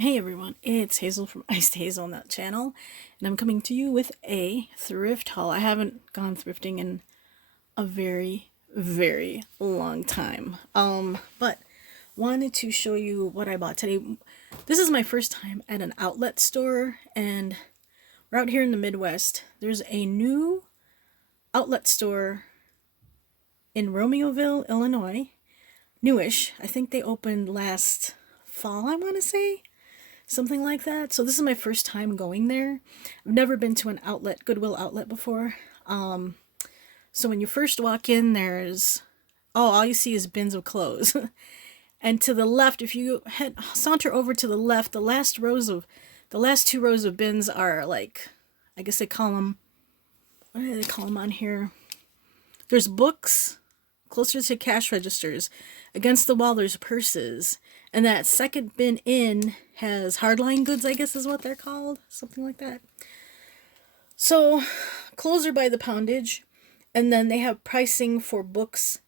Hey everyone, it's Hazel from IcedHazelnut channel, and I'm coming to you with a thrift haul. I haven't gone thrifting in a very, very long time. But wanted to show you what I bought today. This is my first time at an outlet store, and we're out here in the Midwest. There's a new outlet store in Romeoville, Illinois. Newish. I think they opened last fall, I want to say. Something like that. So this is my first time going there. I've never been to an outlet, Goodwill outlet before. So when you first walk in, all you see is bins of clothes. And to the left, if you saunter over to the left, the last two rows of bins are like, I guess they call them, what do they call them on here? There's books closer to cash registers. Against the wall, there's purses. And that second bin in has hardline goods, I guess is what they're called. Something like that. So, clothes are by the poundage. And then they have pricing for books,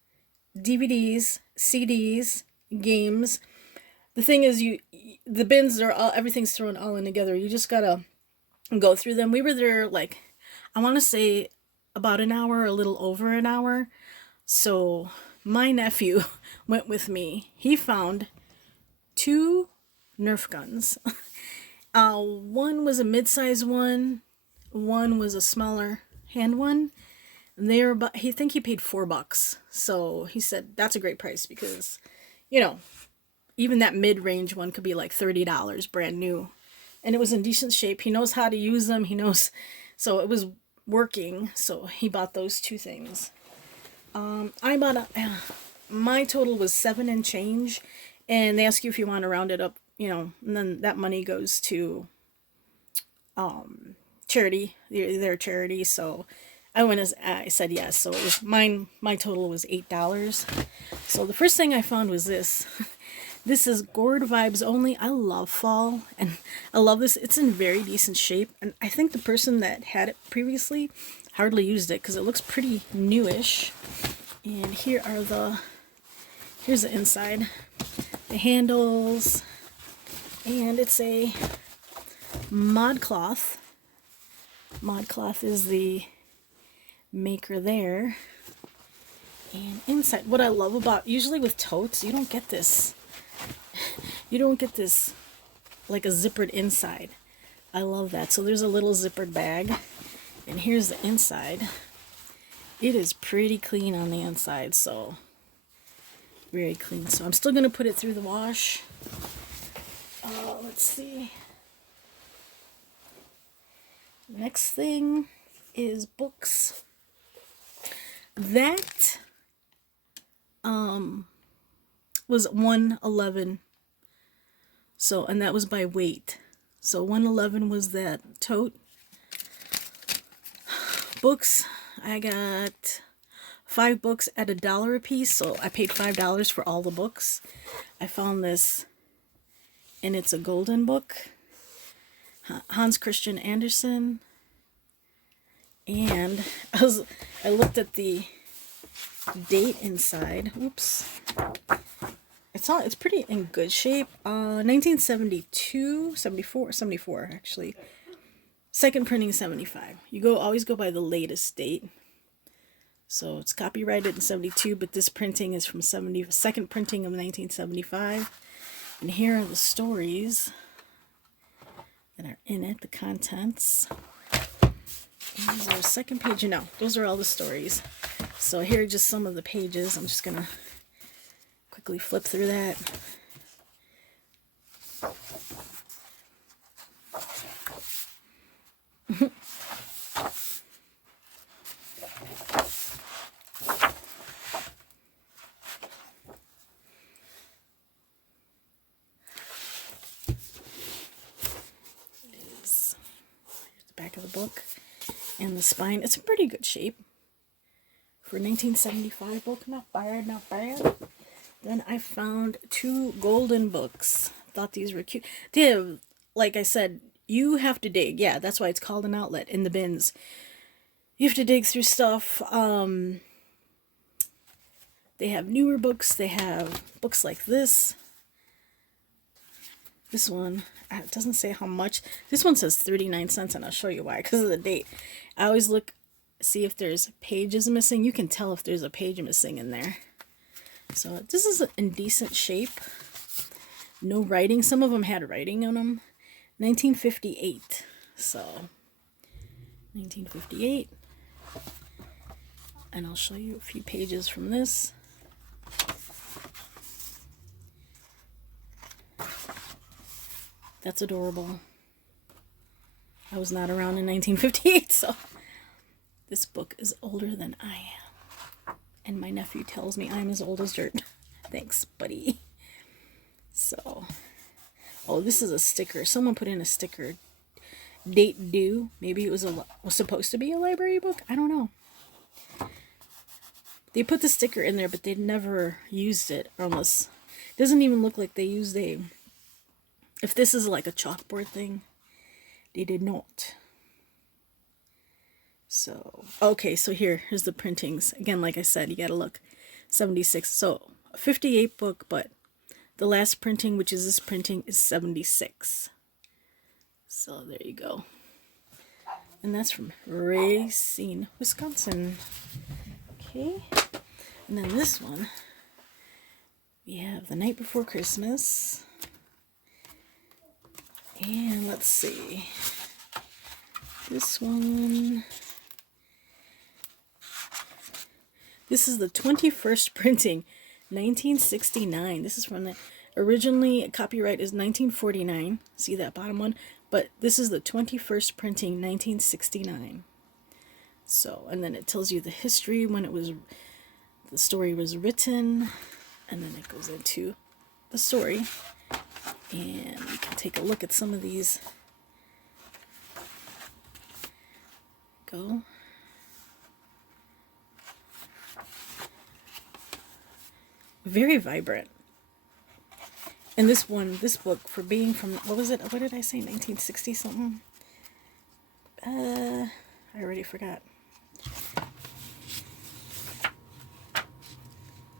DVDs, CDs, games. The thing is, the bins are all, everything's thrown all in together. You just gotta go through them. We were there, like, I want to say about an hour, a little over an hour. So my nephew went with me. He found two Nerf guns. One was a mid-size one. One was a smaller hand one. And they were about, he think he paid $4. So he said that's a great price because, even that mid-range one could be like $30 brand new. And it was in decent shape. He knows how to use them. He knows, so it was working. So he bought those two things. I bought my total was 7 and change, and they ask you if you want to round it up, and then that money goes to charity, their charity. So I said yes. So it was mine. My total was $8. So the first thing I found was this. This is Gourd Vibes Only. I love fall, and I love this. It's in very decent shape, and I think the person that had it previously hardly used it because it looks pretty newish. And here's the inside, the handles, and it's a ModCloth. ModCloth is the maker there. And inside, what I love about, usually with totes, you don't get this. You don't get this like a zippered inside. I love that. So there's a little zippered bag. And here's the inside. It is pretty clean on the inside, so very clean. So I'm still going to put it through the wash. Let's see. Next thing is books. That was $111. So, and that was by weight. So $111 was that tote. Books, I got 5 books at $1 a piece, so I paid $5 for all the books. I found this, and it's a golden book, Hans Christian Andersen, and I looked at the date inside. Oops, it's pretty in good shape. 1972, 74 actually. Second printing 75. You always go by the latest date. So it's copyrighted in 72, but this printing is from second printing of 1975. And here are the stories that are in it, the contents. And these are second page. No, those are all the stories. So here are just some of the pages. I'm just gonna quickly flip through that. Back of the book and the spine. It's in pretty good shape for 1975 book. Not bad, not bad. Then I found 2 golden books. Thought these were cute. They have, like I said, you have to dig. Yeah, that's why it's called an outlet, in the bins. You have to dig through stuff. They have newer books. They have books like this. This one, it doesn't say how much. This one says 39 cents, and I'll show you why, because of the date. I always look, see if there's pages missing. You can tell if there's a page missing in there. So this is in decent shape. No writing. Some of them had writing on them. 1958. So, 1958. And I'll show you a few pages from this. That's adorable. I was not around in 1958, so this book is older than I am. And my nephew tells me I'm as old as dirt. Thanks, buddy. So, oh, this is a sticker. Someone put in a sticker. Date due. Maybe it was supposed to be a library book. I don't know. They put the sticker in there, but they never used it. Unless it doesn't even look like they used a. If this is like a chalkboard thing, they did not. So, okay, so here's the printings. Again, like I said, you gotta look. 76. So, a 58 book, but the last printing, which is this printing, is 76. So, there you go. And that's from Racine, Wisconsin. Okay. And then this one, we have The Night Before Christmas. And let's see. This one. This is the 21st printing, 1969. This is from the, originally copyright is 1949. See that bottom one? But this is the 21st printing, 1969. So, and then it tells you the history, when it was, the story was written, and then it goes into the story. And you can take a look at some of these. Go. Very vibrant. And this book, for being from, what was it? What did I say? 1960 something? I already forgot.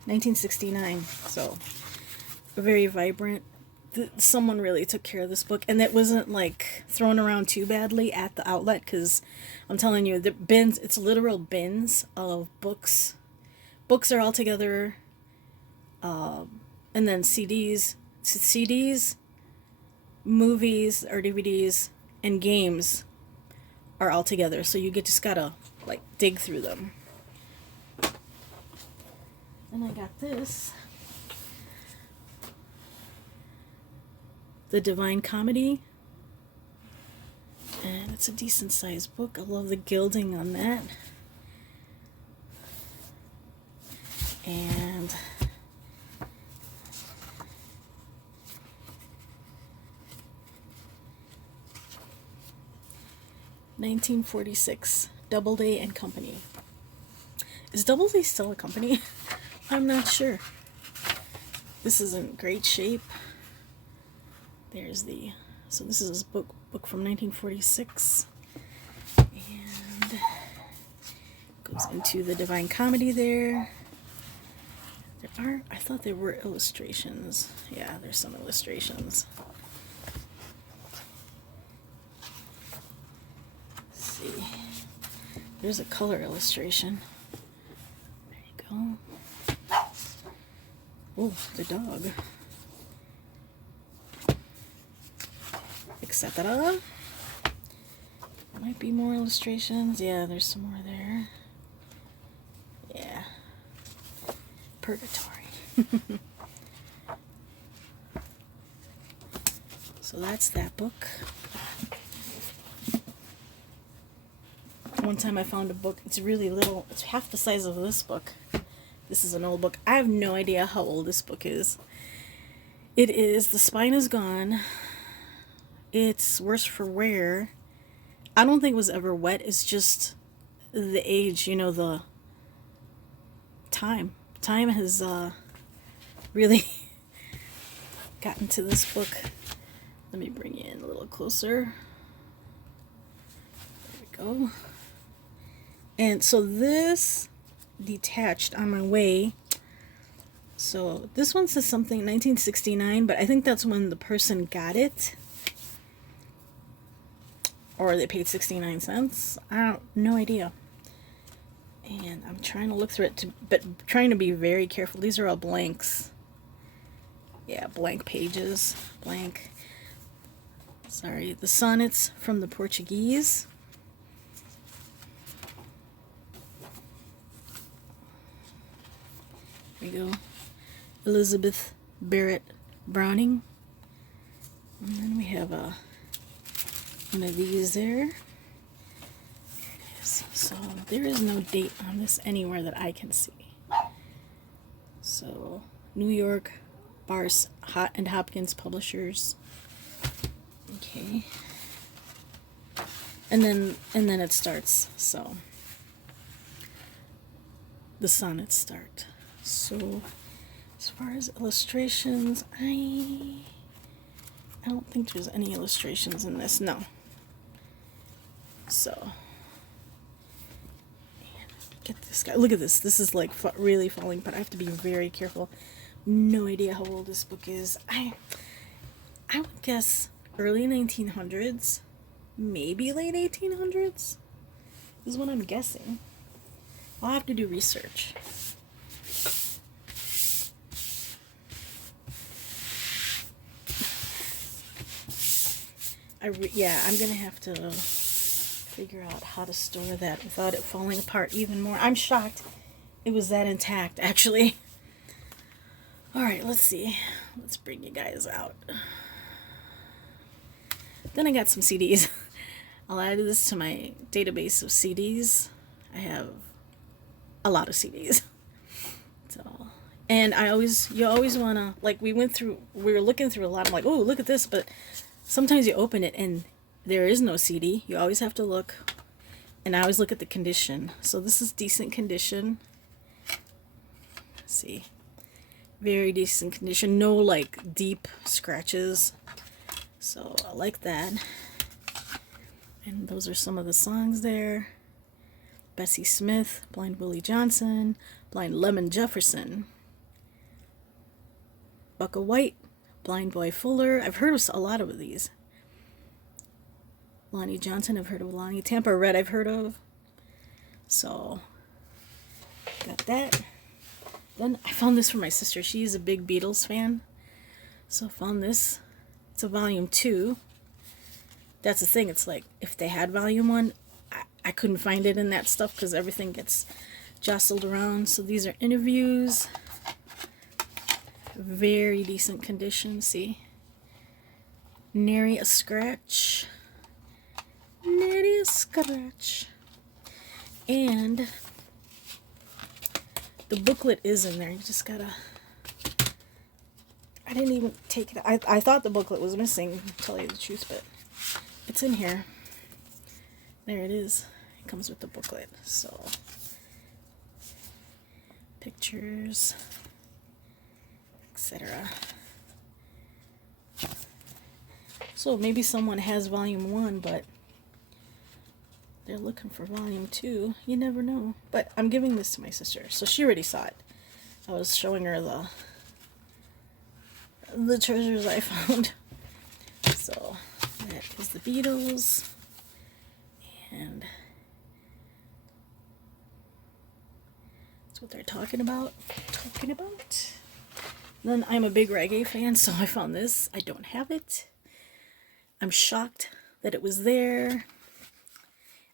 1969. So, very vibrant. Someone really took care of this book, and it wasn't like thrown around too badly at the outlet, because I'm telling you, the bins, it's literal bins of books. Books are all together, and then CDs, movies or DVDs, and games are all together, so you just gotta like dig through them. And I got this. The Divine Comedy, and it's a decent sized book. I love the gilding on that. And $1946, Doubleday and Company. Is Doubleday still a company? I'm not sure. This is in great shape. There's the, so this is a book from 1946, and goes into the Divine Comedy there. There are, I thought there were illustrations. Yeah, there's some illustrations. Let's see. There's a color illustration. There you go. Oh, the dog. Etc. Might be more illustrations. Yeah, there's some more there. Yeah. Purgatory. So that's that book. One time I found a book. It's really little. It's half the size of this book. This is an old book. I have no idea how old this book is. It is The Spine Is Gone. It's worse for wear. I don't think it was ever wet. It's just the age, you know, the time. Time has really gotten to this book. Let me bring you in a little closer. There we go. And so this detached on my way. So this one says something 1969, but I think that's when the person got it. Or they paid 69 cents. I don't, no idea. And I'm trying to look through it, but trying to be very careful. These are all blanks. Yeah, blank pages. Blank. Sorry. The sonnets from the Portuguese. There we go. Elizabeth Barrett Browning. And then we have one of these there. There it is. So there is no date on this anywhere that I can see. So New York, Bars and Hopkins Publishers. Okay. And then it starts. So the sonnets start. So as far as illustrations, I don't think there's any illustrations in this. No. So get this guy. Look at this. This is like really falling apart. I have to be very careful. No idea how old this book is. I would guess early 1900s, maybe late 1800s is what I'm guessing. I'll have to do research. I'm gonna have to figure out how to store that without it falling apart even more. I'm shocked it was that intact, actually. Alright, let's see. Let's bring you guys out. Then I got some CDs. I'll add this to my database of CDs. I have a lot of CDs. So, and you always wanna, like, we were looking through a lot. I'm like, oh, look at this, but sometimes you open it and there is no CD. You always have to look, and I always look at the condition. So this is decent condition. Let's see, very decent condition. No like deep scratches. So I like that. And those are some of the songs there. Bessie Smith, Blind Willie Johnson, Blind Lemon Jefferson, Bucka White, Blind Boy Fuller. I've heard of a lot of these. Lonnie Johnson, I've heard of Lonnie. Tampa Red, I've heard of. So, got that. Then I found this for my sister. She's a big Beatles fan. So I found this. It's a volume 2. That's the thing. It's like, if they had volume 1, I couldn't find it in that stuff because everything gets jostled around. So these are interviews. Very decent condition, see? Nary a scratch. Nary a scratch. And the booklet is in there. You just gotta... I didn't even take it... I thought the booklet was missing, to tell you the truth, but it's in here. There it is. It comes with the booklet. So, pictures, etc. So maybe someone has volume 1, but they're looking for volume 2. You never know. But I'm giving this to my sister, so she already saw it. I was showing her the treasures I found. So that is the Beatles, and that's what they're talking about. Then I'm a big reggae fan, so I found this. I don't have it. I'm shocked that it was there.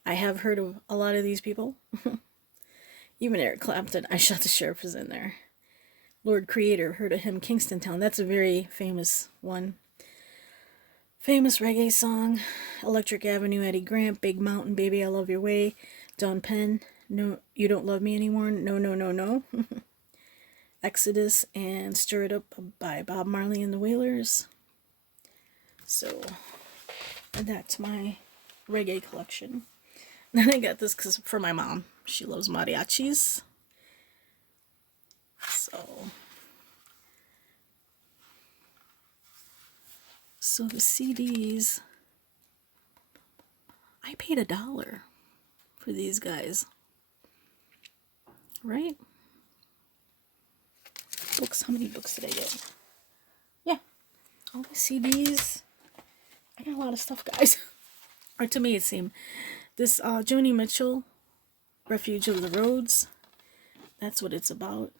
I have heard of a lot of these people. Even Eric Clapton, I Shot the Sheriff, is in there. Lord Creator, heard of him. Kingston Town, that's a very famous one. Famous reggae song. Electric Avenue, Eddie Grant. Big Mountain, Baby I Love Your Way. Don Penn, No, You Don't Love Me Anymore. No, No, No, No. Exodus and Stir It Up by Bob Marley and the Wailers. So, that's my reggae collection. Then I got this for my mom. She loves mariachis. So the CDs, I paid $1 for these guys, right? books. How many books did I get? Yeah, all the CDs. I got a lot of stuff, guys. Or to me, it seemed. This Joni Mitchell, Refuge of the Roads. That's what it's about.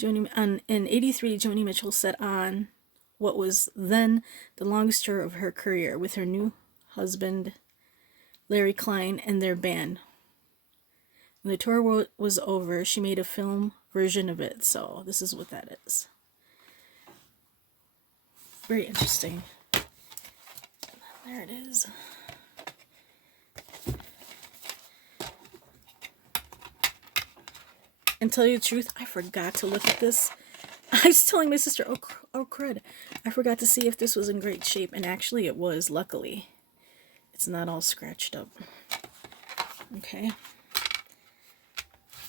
In '83, Joni Mitchell set on what was then the longest tour of her career with her new husband, Larry Klein, and their band. When the tour was over, she made a film version of it, so this is what that is. Very interesting. There it is. And tell you the truth, I forgot to look at this. I was telling my sister, oh crud, I forgot to see if this was in great shape, and actually it was, luckily. It's not all scratched up. Okay.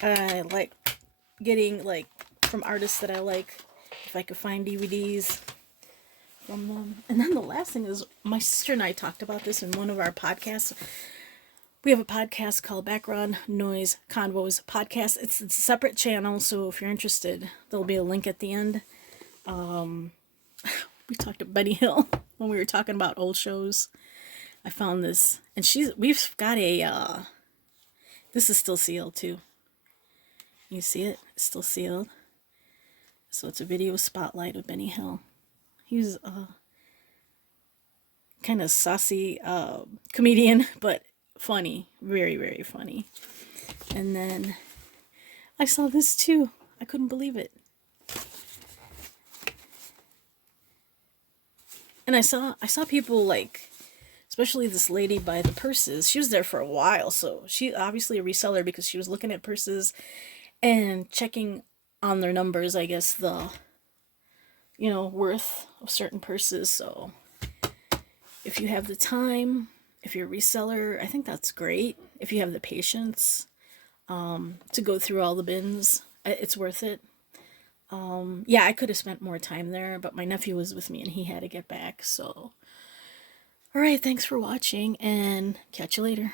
I like getting, like, from artists that I like, if I could find DVDs from them. And then the last thing is, my sister and I talked about this in one of our podcasts. We have a podcast called Background Noise Convos Podcast. It's a separate channel, so if you're interested, there'll be a link at the end. We talked to Benny Hill when we were talking about old shows. I found this, and we've got a, this is still sealed too. You see it? It's still sealed. So it's a video spotlight of Benny Hill. He was a kind of saucy comedian, but funny. Very, very funny. And then I saw this too. I couldn't believe it. And I saw people, like, especially this lady buy the purses. She was there for a while, so she obviously a reseller because she was looking at purses and checking on their numbers, I guess, the, worth of certain purses. So if you have the time, if you're a reseller, I think that's great. If you have the patience to go through all the bins, it's worth it. Yeah, I could have spent more time there, but my nephew was with me and he had to get back. So, all right, thanks for watching and catch you later.